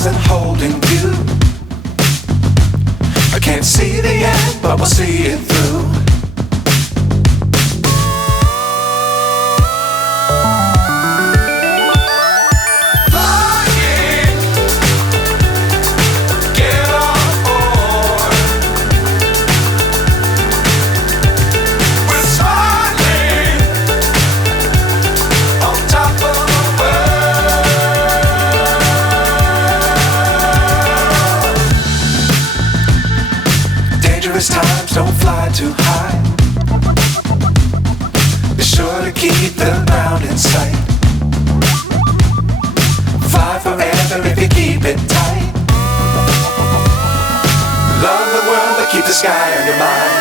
stars and holding you. I can't see the end, but we'll see it through. Times don't fly too high. Be sure to keep the ground in sight. Fly forever if you keep it tight. Love the world but keep the sky on your mind.